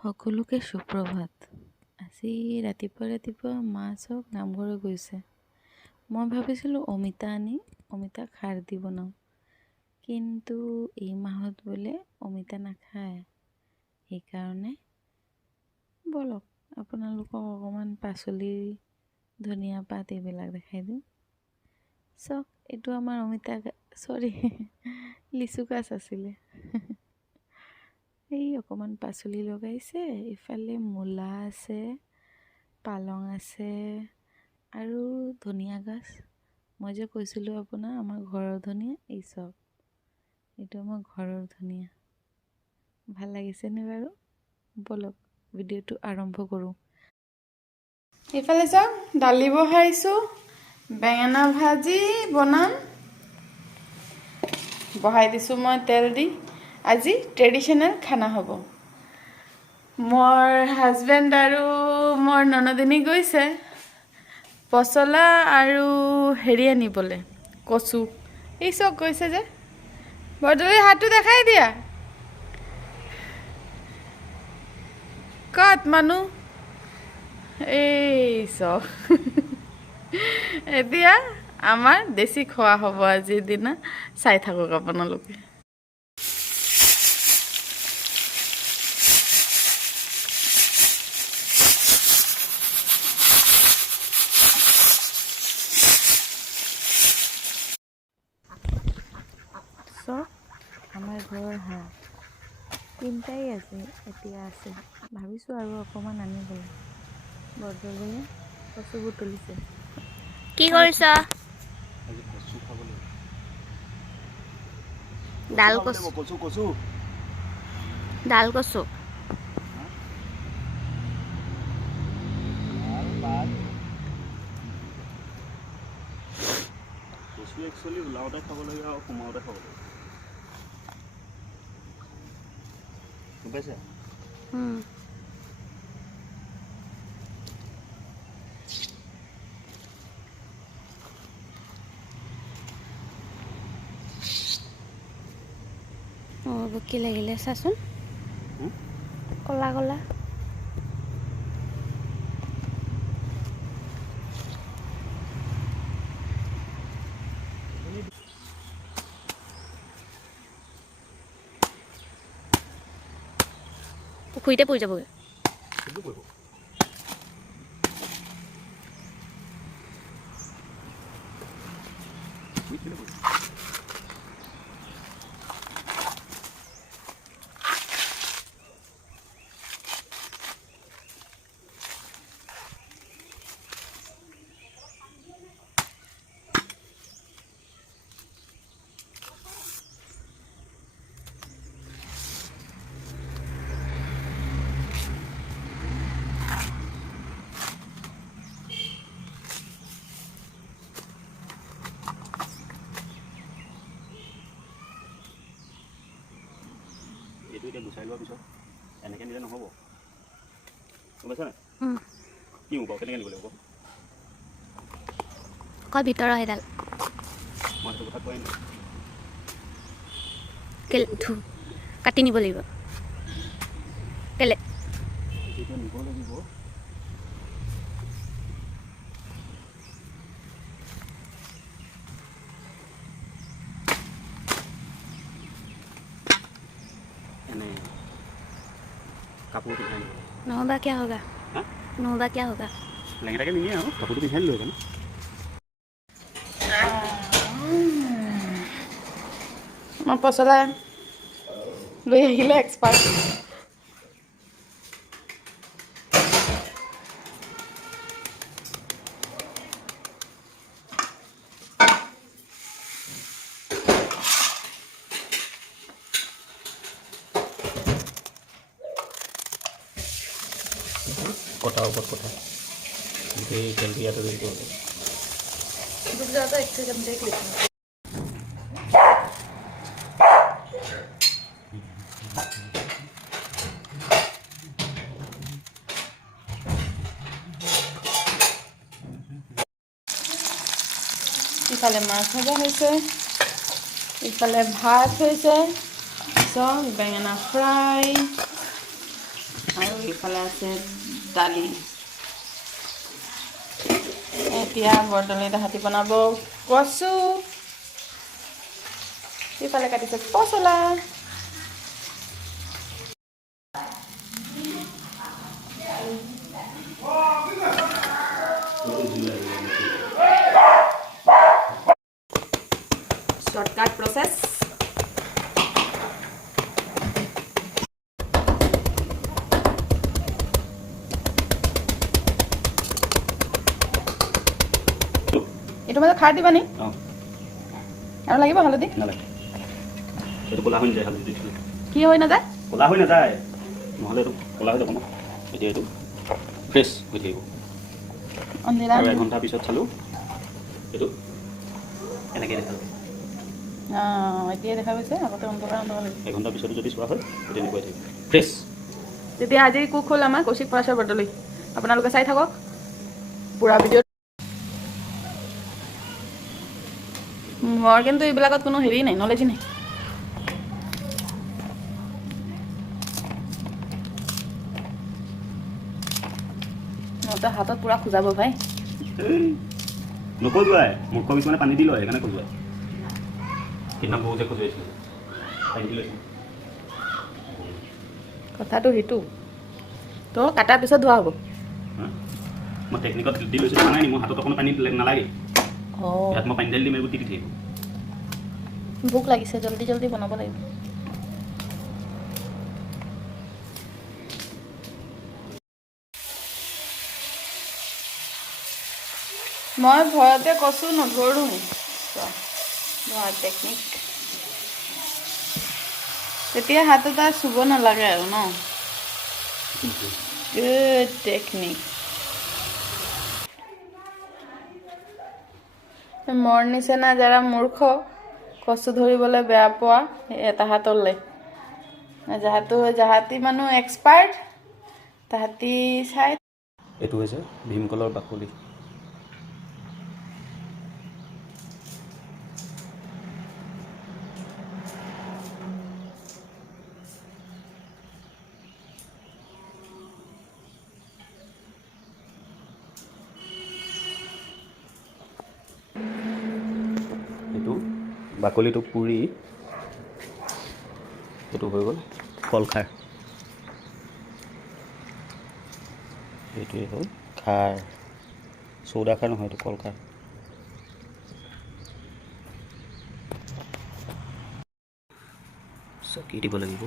সকলোকে সুপ্ৰভাত। আজি ৰাতিপুৱা মা চব নামঘৰ গৈছে। মই ভাবিছিলোঁ অমিতা খাৰ দি বনাওঁ, কিন্তু এই মাহত বোলে অমিতা নাখায়। সেইকাৰণে ব'লক আপোনালোকক অকণমান পাচলি, ধনিয়া পাত এইবিলাক দেখাই দিওঁ। চাওক, এইটো আমাৰ লিচু গাছ আছিলে। এই অকণমান পাচলি লগাইছে, ইফালে মূলা আছে, পালং আছে আৰু ধনিয়া গছ। মই যে কৈছিলোঁ আপোনাৰ আমাৰ ঘৰৰ ধনিয়া, এই চাওক, এইটো আমাৰ ঘৰৰ ধনিয়া। ভাল লাগিছেনে বাৰু? ব'লক ভিডিঅ'টো আৰম্ভ কৰোঁ। এইফালে চাওক, দালি বহাইছোঁ, বেঙেনা ভাজি বনাম। বহাই দিছোঁ মই তেল দি। আজি ট্ৰেডিশ্যনেল খানা হ'ব। মোৰ হাজবেণ্ড আৰু মোৰ ননদিনী গৈছে পচলা আৰু হেৰি আনিবলৈ, কচু। এই চব গৈছে যে, বৰদলৈ হাতটো দেখাই দিয়া। ক'ত মানুহ? এই চব এতিয়া আমাৰ দেশী খোৱা হ'ব আজিৰ দিনা। চাই থাকক আপোনালোকে। চব আমাৰ ঘৰৰ হাঁহ তিনিটাই আছে, এতিয়া আছে। ভাবিছোঁ আৰু অকণমান আনিবলৈ। বৰদলৈয়ে কচুবোৰ তুলিছে। কি কৰিছ? ডাল কচু। ডাল কচু। কচু একচুৱেলি ওলাওঁতে খাব লাগে আৰু সোমাওঁতে খাব লাগে, গম পাইছে? অঁ, কি লাগিলে চাচোন, ক'লা ক'লা। পুখুৰীতে পৰি যাবগৈ। এইটো এতিয়া গুচাই লোৱাৰ পিছত এনেকৈ নিলে নহ'ব, গম পাইছা নাই? কি হ'ব বাৰু, কেনেকৈ নিব লাগিব? অকল ভিতৰৰ সেইডাল মই সেইটো কথা কোৱাই নাই। কাটি নিব লাগিব। কেলে? এতিয়া নিব লাগিব। এনে কাপোৰ পিন্ধাই নিব। নহ'বা কিয়া হোগা? হা? নহ'বা কিয়া হোগা? লেঙেটাকৈ নিনিয়ে আৰু কাপোৰটো পিন্ধাই দিলোঁ সেইকাৰণে। মই পচলা লৈ আহিলে এক্সপাৰ্ট। কটাৰ ওপৰত কথা, গোটেই তেলটো ইয়াতে দি দিব। ইফালে মাছ ভজা হৈছে, ইফালে ভাত হৈছে, চব বেঙেনা ফ্ৰাই আৰু এইফালে আছে দালি। এতিয়া বৰ্তমান তাহাঁতি বনাব কচু, ইফালে কাটিছে পচলা। Shortcut process. এইটো মাজত খাৰ দিবা নি? অঁ আৰু লাগিব হালধি? নালাগে, এইটো ক'লা হৈ নাযায় হালধি দিছিলোঁ। কি হৈ নাযায়? ক'লা হৈ নাযায়, নহ'লে এইটো ক'লা হৈ যাব ন। এতিয়া এইটো ফ্ৰেছ হৈ থাকিব। আৰু এঘণ্টা পিছত চালোঁ এইটো এনেকৈ দেখালোঁ। এতিয়া দেখা গৈছে, আগতে অন্ধকাৰ লাগিছে। এঘণ্টা পিছতো যদি চোৱা হয় তেতিয়া এনেকুৱাই থাকিব ফ্ৰেছ। তেতিয়া আজি কুক হ'ল আমাৰ কৌশিক পৰাশৰ বৰদলৈ। আপোনালোকে চাই থাকক পুৰা ভিডিঅ'ত। মোৰ কিন্তু এইবিলাকত কোনো হেৰি নাই, নলেজে নাই। মোৰ তো হাতত পুৰা খুজাব ভাই। নখজুৱাই, মূৰ্খ কিছুমানে পানী দি লয়, সেইকাৰণে খজুৱাই। সেইদিনা বহুতে খজুৱাইছিলে, পানী দি লৈছে। কথাটো সেইটো তো কাটাৰ পিছত ধোৱা হ'ব। মই টেকনিকত দি লৈছোঁ, খোৱা নাই নি? মোৰ হাতত অকণমান পানী নালাগে। ইয়াত মই পানী ঢালি দিম, এইবোৰ দি থাকিব। ভোক লাগিছে, জল্দি জল্দি বনাব লাগিব। মই ভয়তে কচু নধৰোঁ। টেকনিক তেতিয়া হাতত আৰু চুব নালাগে আৰু ন। Good technique. মোৰ নিচিনা যাৰা মূৰ্খ, কচু ধৰিবলৈ বেয়া পোৱা, এটা হাতলৈ যাহাতি মানুহ এক্সপাৰ্ট তাহাঁতি চাই। এইটো হৈছে ভীমকলৰ বাকলি। এইটো বাকলিটো পুৰি এইটো হৈ গ'ল কলখাৰ। এইটোৱে হ'ল খাৰ, চৌদা খাৰ নহয়, এইটো কলখাৰ। চকি দিব লাগিব।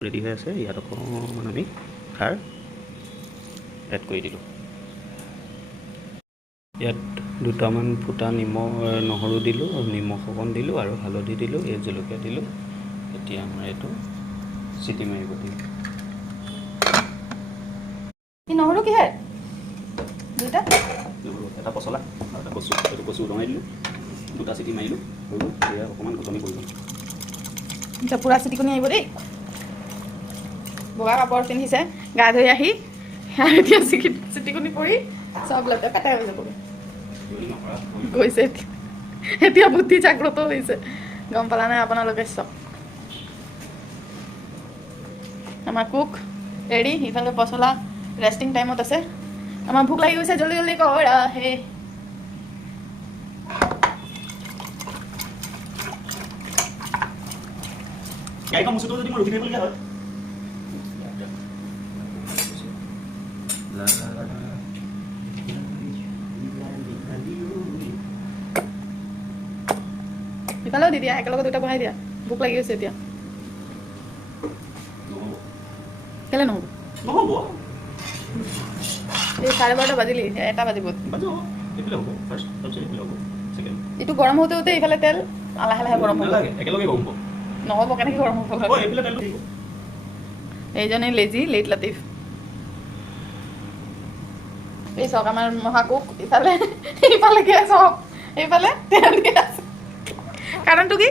ৰেডি হৈ আছে। ইয়াত অকণমান আমি খাৰ এড কৰি দিলোঁ। ইয়াত দুটামান ফুটা নহৰু দিলোঁ, নিমখ অকণ দিলোঁ আৰু হালধি দিলোঁ, এই জলকীয়া দিলোঁ। এতিয়া আমাৰ এইটো চিটি মাৰিব দিম। নহৰু কিহে? দুটা এটা পচলা আৰু এটা কচু। এইটো কচু উদঙাই দিলোঁ, দুটা চিটি মাৰিলোঁ, হৈ গ'ল। এতিয়া অকণমান ঘুটনি কৰিব। এতিয়া পূৰা চিটিকনি আহিব দেই। বগা কাপোৰ পিন্ধিছে, গা ধুই আহি আৰু এতিয়া চিটিকনি পৰি চব লেতে পেটাই হৈ যাবগৈ। গৈছে এতিয়া বুদ্ধি জাগ্ৰত হৈছে, গম পালা নাই আপোনালোকে? চব আমাৰ কুক ৰেডি। ইফালে পচলা ৰেষ্টিং টাইমত আছে। আমাৰ ভোক লাগি গৈছে, জল্দি জল্দি কৰা হে। গাড়ীখন মুচিটো যদি মই ৰখি থাকিবলগীয়া হয়। ইফালেও দি দিয়া, একেলগে দুটা বহাই দিয়া। ভোক লাগি গৈছে এতিয়া। কেলে নহ'ব? নহ'ব, এই 12:30 বাজিলি, 1 বাজিব। এইফালে হ'ব ফাৰ্ষ্ট, তাৰপিছত এইফালে হ'ব ছেকেণ্ড। এইটো গৰম হওঁতে হওঁতে ইফালে তেল লাহে লাহে গৰম হ'ব। নালাগে, একেলগে গৰম হ'ব। নহ'ব, কেনেকৈ গৰম হ'ব? এইফালে তেলটো দিব। এইজনে লেজি, লেট লাটিফ। এই চাওক আমাৰ মহাকুক ইফালে ইফালে গেছ হওক, এইফালে তেল গেছ। কাৰণটো কি?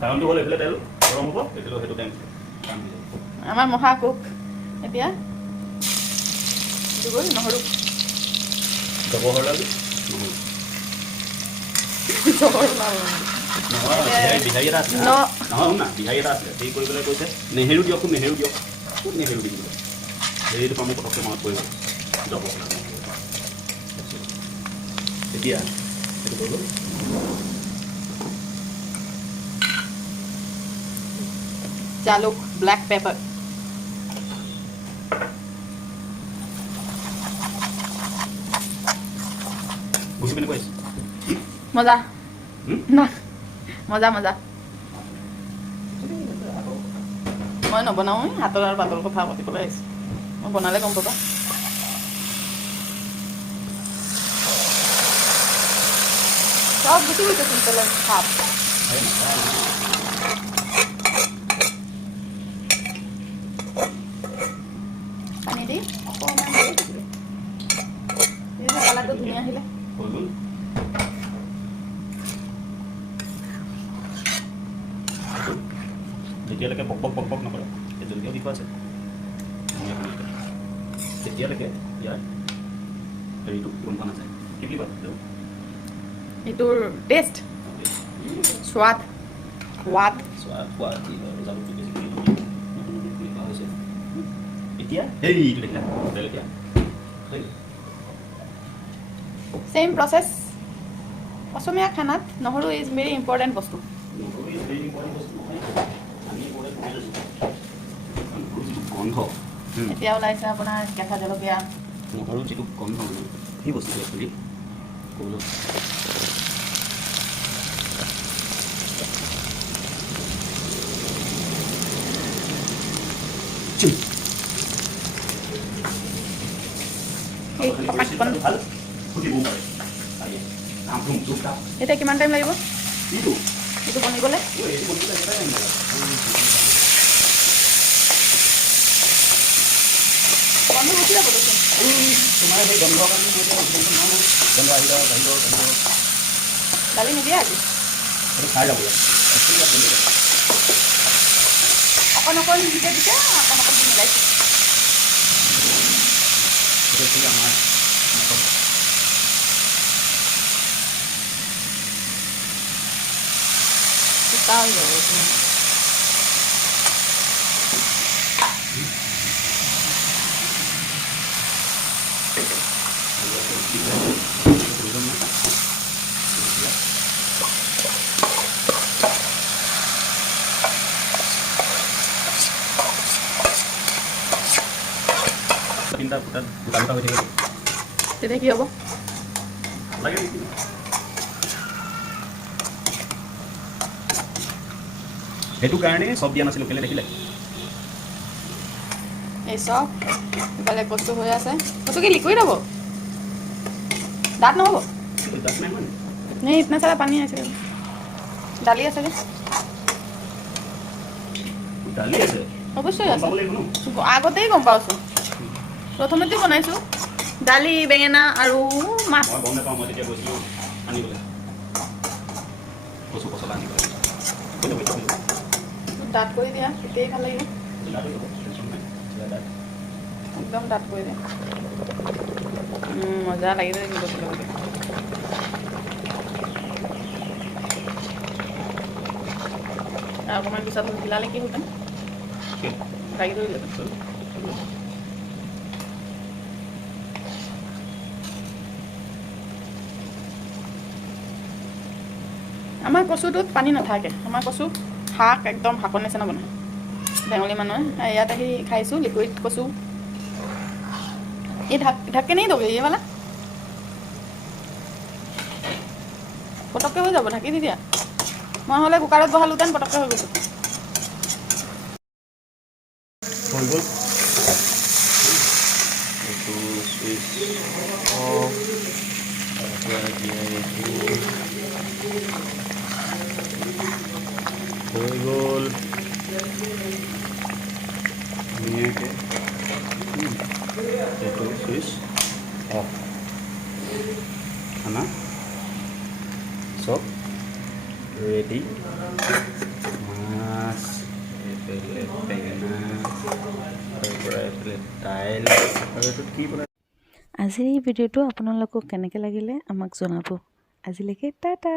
কাৰণটো হ'ল এইফালে তেল গৰম হ'ব, এইফালে সেইটো টাইম কাম হৈ যাব। আমাৰ মহাকুক এতিয়া গ'ল নহৰু জবহৰলাল বিহাৰী এটা আছিলে ন নহয় শুন না বিহাৰী এটা আছিলে সেই কৰিবলৈ কৈছে নেহেৰু দিয়ক নেহেৰু দিয়ক ক'ত নেহেৰু দিম বোলে সেইটো পৰা মোৰ পটককৈ মনত পৰিব যাব এতিয়া সেইটো হৈ গ'ল জালুক ব্লেক পেপাৰ গুচি পিনে কৈ আছে মজা না মজা মজা মই নবনাওঁ হাতৰ আৰু বাটৰ কথা পাতিবলৈ আহিছোঁ মই বনালে গম পাবা চব গুচি গৈছে সোনকালে ভাত পানী দি অকণমান কালাৰটো ধুনীয়া আহিলে হৈ গ'ল যেতিয়ালৈকে পক পক নকৰে এই জলকীয়া দি থোৱা আছে তেতিয়ালৈকে ইয়াৰ হেৰিটো গম পোৱা নাযায় কি বুলি কয় এইটোৰ টেষ্ট সোৱাদ সোৱাদ খোৱা কি হয় জালুকটো বেছি হৈছে এতিয়া হেৰিটো দেখিলা জলকীয়া চেম প্ৰচেছ অসমীয়া খানাত নহৰু ইজ ভেৰি ইম্পৰ্টেণ্ট বস্তু গন্ধ এতিয়া ওলাইছে আপোনাৰ কেঁচা জলকীয়া নহৰু যিটো গন্ধ সেই বস্তুটো একচুৱেলি ক'বলৈ ভাল এতিয়া কিমান টাইম লাগিব এইটো বনিবলৈ বন্ধ গুচি যাব দেখোন তোমাৰ সেই গন্ধ দালি নিদিয়ে আজি খাই যাব অকণ অকণ দিছে দিছে অকণ অকণ দি মিলাইছে আমাৰ তিতা হৈ যাব তিনিটা ফুটা দুটা হৈ থাকিব তেতিয়া কি হ'ব লাগে সেইটো কাৰণে চব দিয়া নাছিলোঁ কেলে দেখিলে এই চব ইফালে কচু হৈ আছে কচু কি লিকুইড হ'ব দাঁত নহ'ব নে ইতনা সাৰা পানী আছে দালি আছে দালি আছে অৱশ্যই আছে পাব লাগিব ন আগতেই গম পাওঁচোন প্ৰথমতে বনাইছোঁ দালি বেঙেনা আৰু মাছ মই গম নাপাওঁ মই তেতিয়া গৈছিলোঁ আনিবলৈ কচু পচলা আনিবলৈ দাঁত কৰি দিয়া তেতিয়াই ভাল লাগিব একদম দাঁত কৰি দিয়া মজা লাগি যায় কিন্তু অকণমান পিছত হিলালে কি হ'লহেঁতেন লাগি ধৰিলেহেঁতেন আমাৰ কচুটোত পানী নাথাকে আমাৰ কচু শাক একদম শাকৰ নিচিনা বনায় বেঙলী মানুহে ইয়াত আহি খাইছোঁ লিকুইড কচু এই ঢাকে নেই দগে এই वाला পটককৈ হৈ যাব ঢাকি দি দিয়া মই হ'লে কুকাৰত বহালোঁতেন পটককৈ হৈ গৈছোঁ হৈ গ'ল এইটো চুইচ অফ হৈ গ'ল ধুনীয়াকৈ এইটো চুইচ অফ খানা চব ৰেডি মাছ এইফালে বেঙেনা তাৰপৰা এইফালে দাইল আৰু এইটোত কি বনাই আজিৰ এই ভিডিঅ'টো আপোনালোকক কেনেকৈ লাগিলে আমাক জনাব আজিলৈকে টাটা